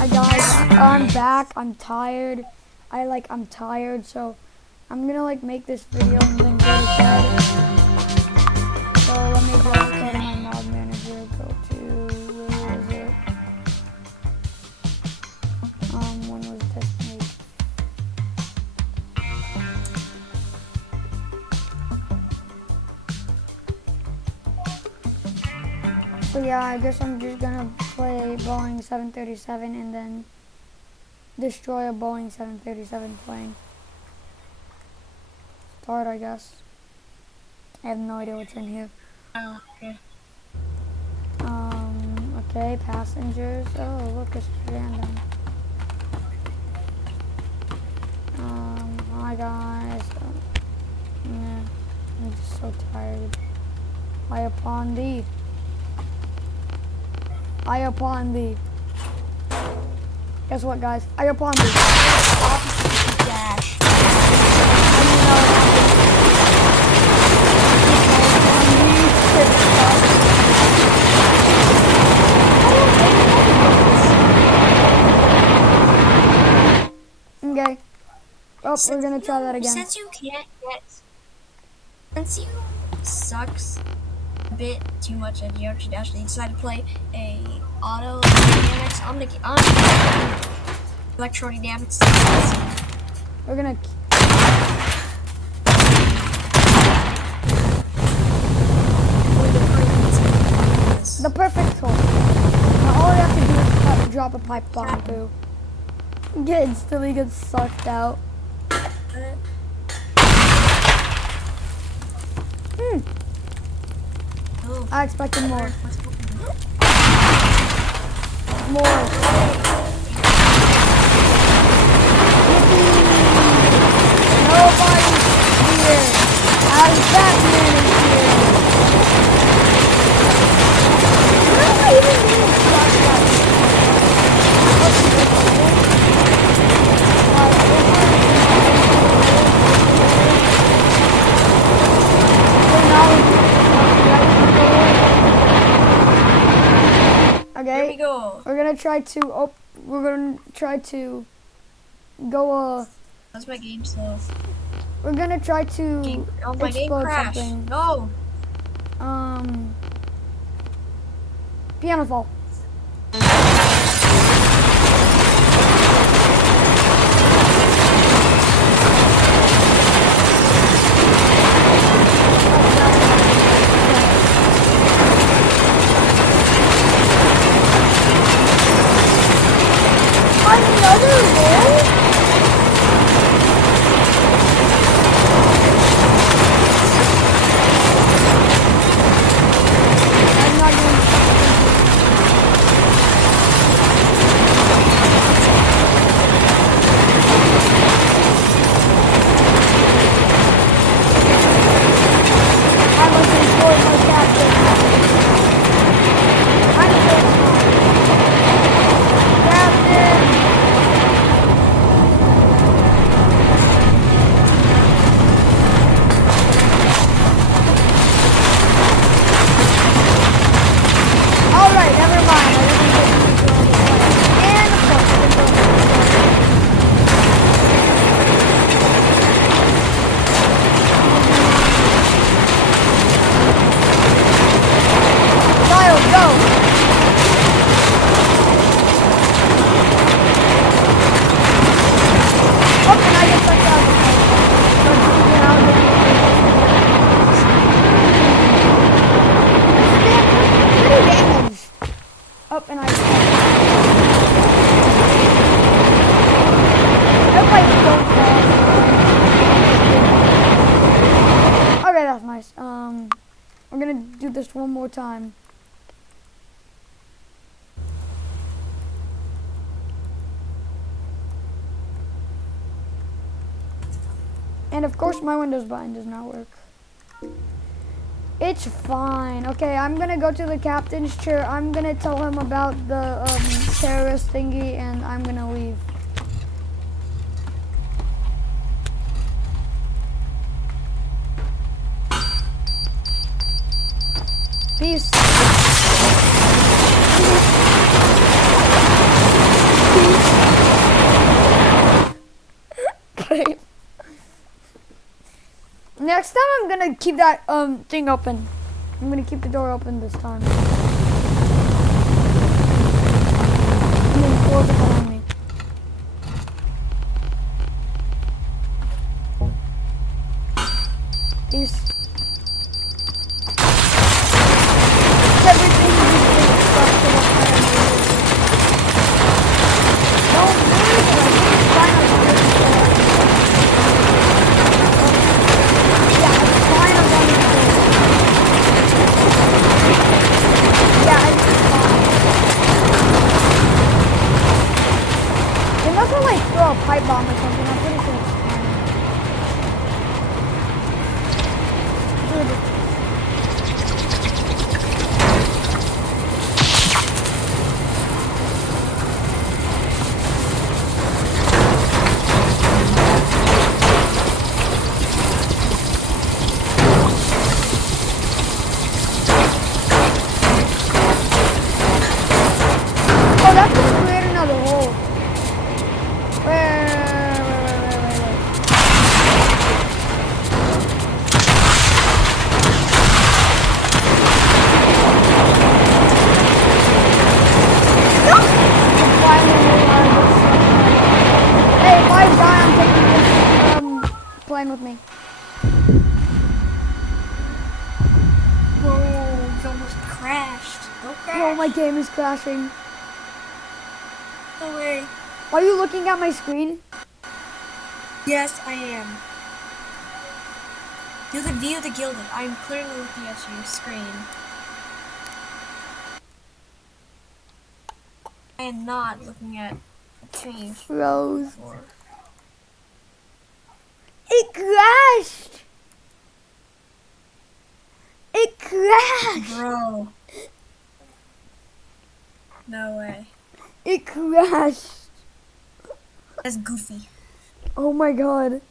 Hi guys, I'm back. I'm tired. I'm tired, so I'm gonna like make this video and then go to bed. So let me just go to my mod manager. Go to where is it? When was this made? So yeah, I guess I'm just gonna play Boeing 737 and then destroy a Boeing 737 plane. Start, I guess. I have no idea what's in here. Oh, okay. Okay, passengers. Oh, look, it's random. Hi guys. Yeah, I'm just so tired. I upon thee. I upon thee. Guess what, guys? I upon thee. Dash. Okay. Oh, we're gonna try that again. Since you can't get, since you sucks a bit too much at Geometry Dash, they decided to play a auto dynamics. I'm gonna electrodynamics. We're gonna. The perfect hole. Now all we have to do is drop a pipe bomb through. Get instantly gets sucked out. Oh. I expected more. More. Nobody's here. As Batman is here. What am I even doing? Okay. Here we go. We're gonna try to. Oh, we're gonna try to go. That's my game slow. We're gonna try to Oh, my game explode crashed. something. No. Piano fall. Another roll? I'm not going to. I must enjoy my captain. I'm so Captain! Alright, never mind. I didn't get to control the plane. And of course, Kyle, go! Oh, and I get sucked out of the plane. Pretty damaged. Up and I. Everybody don't fall. Okay, that's nice. We're gonna do this one more time. And of course my Windows button does not work. It's fine. Okay, I'm gonna go to the captain's chair. I'm gonna tell him about the terrorist thingy and I'm gonna leave. Peace. Next time I'm gonna keep that thing open. I'm gonna keep the door open this time. And then close it behind me. Peace. Everything is stuck to the fire. Don't move it. Fine, I'm running. Yeah, it's fine. I'm running. Yeah, it's fine. They must have like throw a pipe bomb or something. I'm pretty sure it's fine. Dude. Oh, that's gonna create another hole. Wait. Hey, if I die, I'm taking this plane with me. Whoa, you almost crashed. Don't crash. Oh, my game is crashing. No way. Are you looking at my screen? Yes, I am. You can view the gilded. I'm clearly looking at your screen. I am not looking at a tree. Rose. It crashed. It crashed. Bro. No way. It crashed. That's goofy. Oh my god.